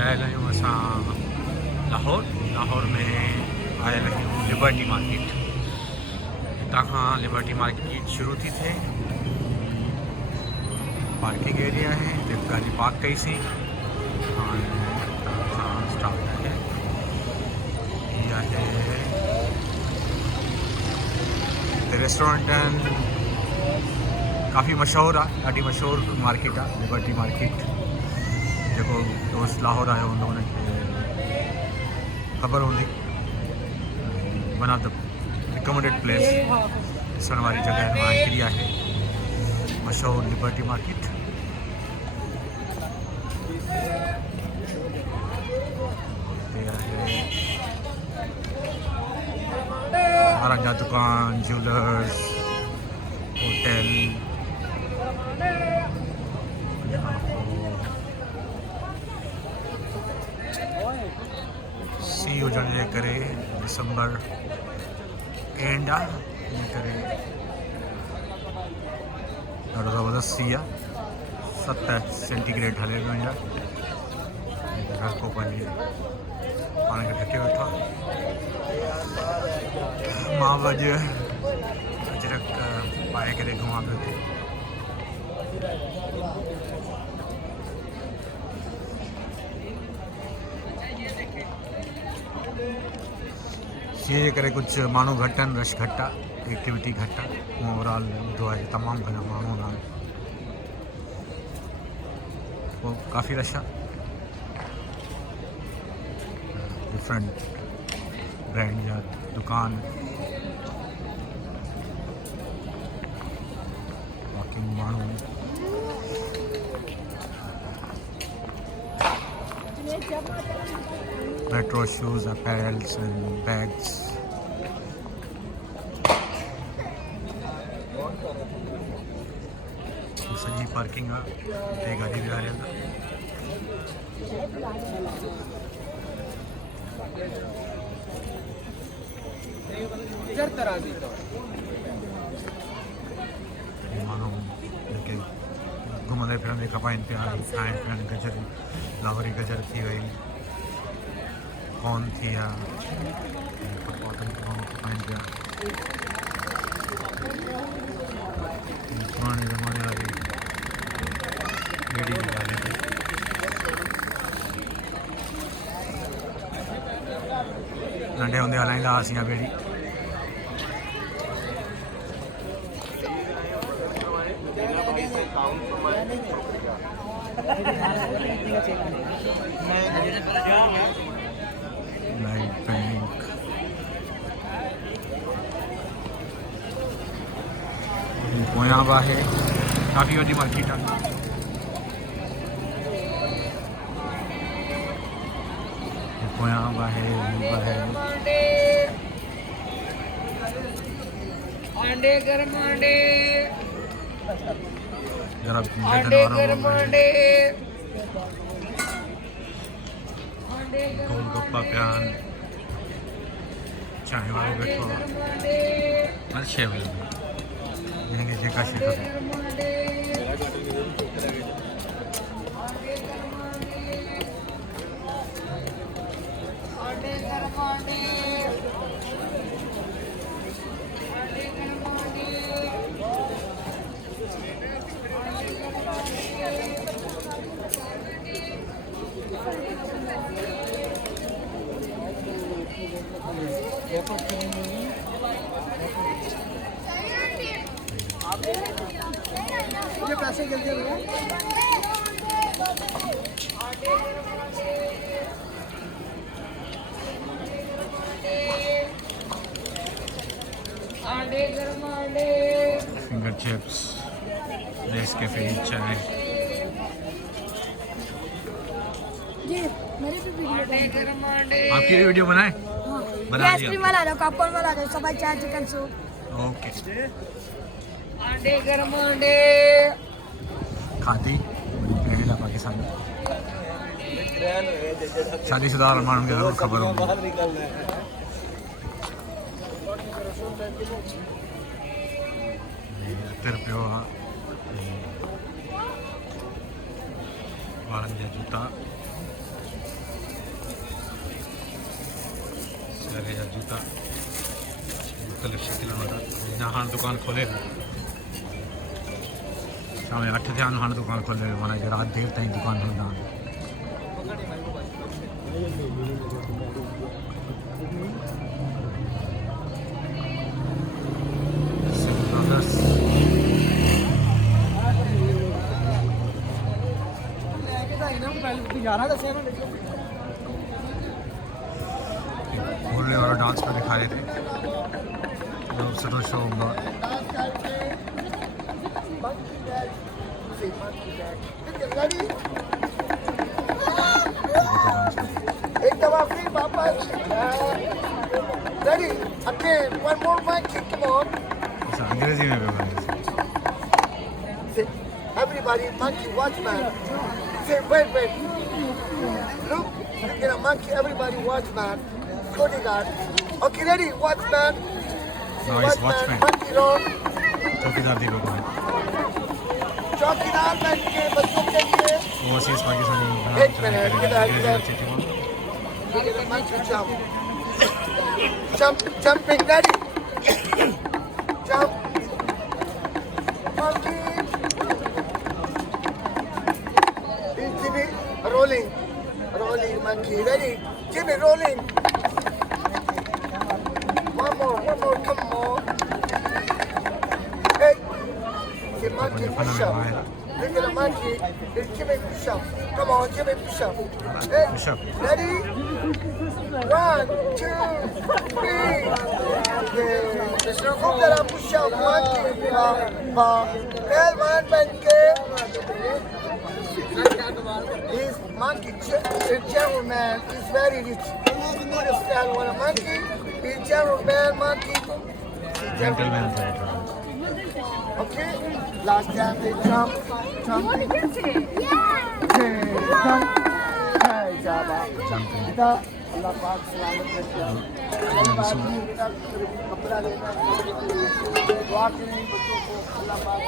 Oil आहियूं असां लाहौर में आयल आहियूं लिबर्टी मार्केट। हितां खां लिबर्टी मार्केट शुरू थी थिए। पार्किंग एरिया है, हिते गाड़ी पार्क कईसीं। हाणे हितां खां स्टार्ट आहे। हीअ आहे हिते रेस्टोरेंट आहिनि, काफ़ी मशहूरु आहे, ॾाढी मशहूरु मार्केट आहे लिबर्टी मार्केट। जेको दोस्त लाहौर आयो हूंदो हुनखे ख़बर हूंदी। One of the recommended place ॾिसण वारी जॻह मां हिकिड़ी आहे मशहूरु लिबर्टी मार्केट। हिते आहे ॿारनि जा दुकान, ज्वेलर्स, होटल। सी हुजण जे करे दिसंबर एंड आहे, इन करे ॾाढो ज़बरदस्त सी आहे। 7 सेंटीग्रेड हले पियो हींअर। हर को पंहिंजे पाण खे ढके वेठो आहे। मां बि अॼु अजरक पाए करे घुमां पियो हिते। सीअ जे करे कुझु माण्हू घटि आहिनि, रश घटि आहे, एक्टिविटी घटि आहे। ओवरऑल ॿुधो आहे तमामु घणा माण्हू आहिनि, पोइ काफ़ी रश आहे। डिफरेंट ब्रांड जा दुकान, बाक़ी माण्हू retro shoes, apparels and bags. सॼी पार्किंग आहे, हिते गाॾी बीहारियल आहे। माण्हू जेके घुमंदे फिरंदे खपाइनि पिया, खाइण पीअण, गजर, लाहौरी गजर थी वई, कॉर्न थी विया, कॉटन कॉर्न खपाइनि पिया। पुराणे ज़माने वारी ॿेड़ी जी ॻाल्हि आहे। नंढे हूंदे हलाईंदा हुआसीं इहा ॿेड़ी। लाइट पिंक, पोयां बि आहे, काफ़ी वॾी मार्केट आहे। पोयां बि आहे, हीअ बि आहे। जरा गोलगप्पा पिया आहिनि, चांहि वारो वेठो आहे, हर शइ मिलंदी, जंहिंखे जेका शइ खपे। पैसे जल्दी फिंगर चिप्स, लेस कैफे, चाय। आपकी वीडियो बनाए? बना आइसक्रीम वाला दो, पॉपकॉर्न वाला दो, सब चाय चिकन सूप। ओके। अंडे गरम अंडे खाती रहेगा पाकिस्तान में। शादीशुदा माण्हुनि खे ज़रूरु ख़बर हूंदी। अतर पियो आहे, ॿारनि जा जूता, तरह जा जूता मुख़्तलिफ़ शकिल वारा अञा हाणे दुकान खोले शाम जो 8 थिया हाणे दुकान खोले माना कि राति देर ताईं दुकान हलंदा आहिनि बोलने वाला डांस पर दिखा रहे थे सुठो शो हूंदो आहे अंग्रेजी में Everybody, monkey, watch man. Say, wait. Look at a monkey, everybody, watch man. Cody guard. Okay, ready, watch man. No, it's watchman. Monkey roll. चौकीदार देखो कौन चौकीदार बैठ के बच्चों के लिए ओवरसीज पाकिस्तानी एक minute monkey jumping ready jump monkey Jimmy rolling monkey ready Jimmy rolling one more come on hey the monkey push up look at the monkey Jimmy push up come on Jimmy push up hey ready 1 2 3 खूब जरा push up monkey पहलवान बन के he's monkey gentleman he's very rich this pehलवान monkey he's gentleman monkey gentleman okay last time they jump hey jaba jumping अल्लाह पाक सलामत रखे कपड़ा लेना दुआ करें बच्चों को अल्लाह पाक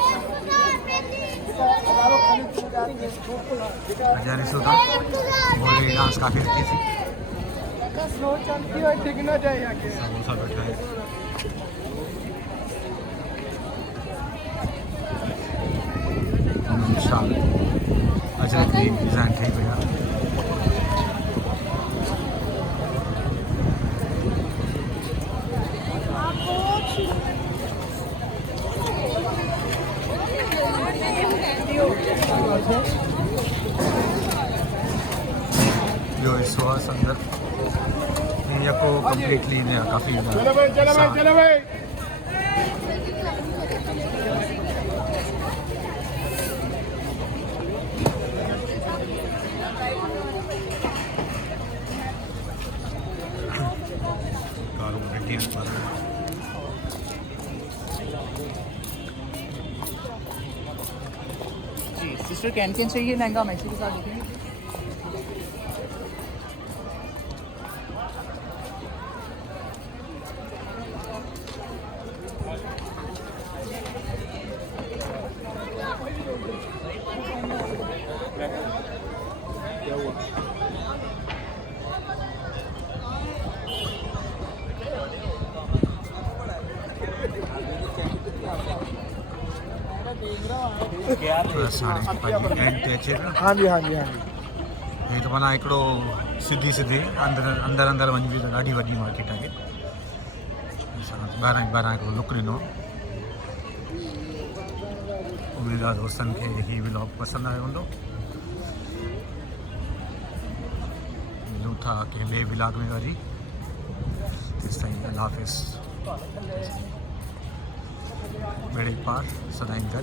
हजारों खरीद हो जाती है हजारी सुधा बोले डांस काफी अच्छी थी स्लो चलती है टिकना चाहिए आगे समोसा बैठा है इंशाल्लाह अच्छा डिजाइन ठीक है जो इस वास अंदर ये को कंप्लीटली ने काफी चलो भाई कारों बेटियां पर जी सिस्टर कैन चाहिए लहंगा मैक्सी के साथ देखेंगे हाँ जी हे तो माना हिकिड़ो सिधी अंदर वञी बि ॾाढी वॾी मार्केट आहे ॿाहिरां हिकिड़ो लुक ॾिनो उमेद आहे दोस्तनि खे हीउ व्लॉग पसंदि आयो हूंदो मिलूं था कंहिं ॿिए व्लॉग में वरी तेसिताईं अल्लाह हाफ़िज़ बेड़े पार सदाईं गॾु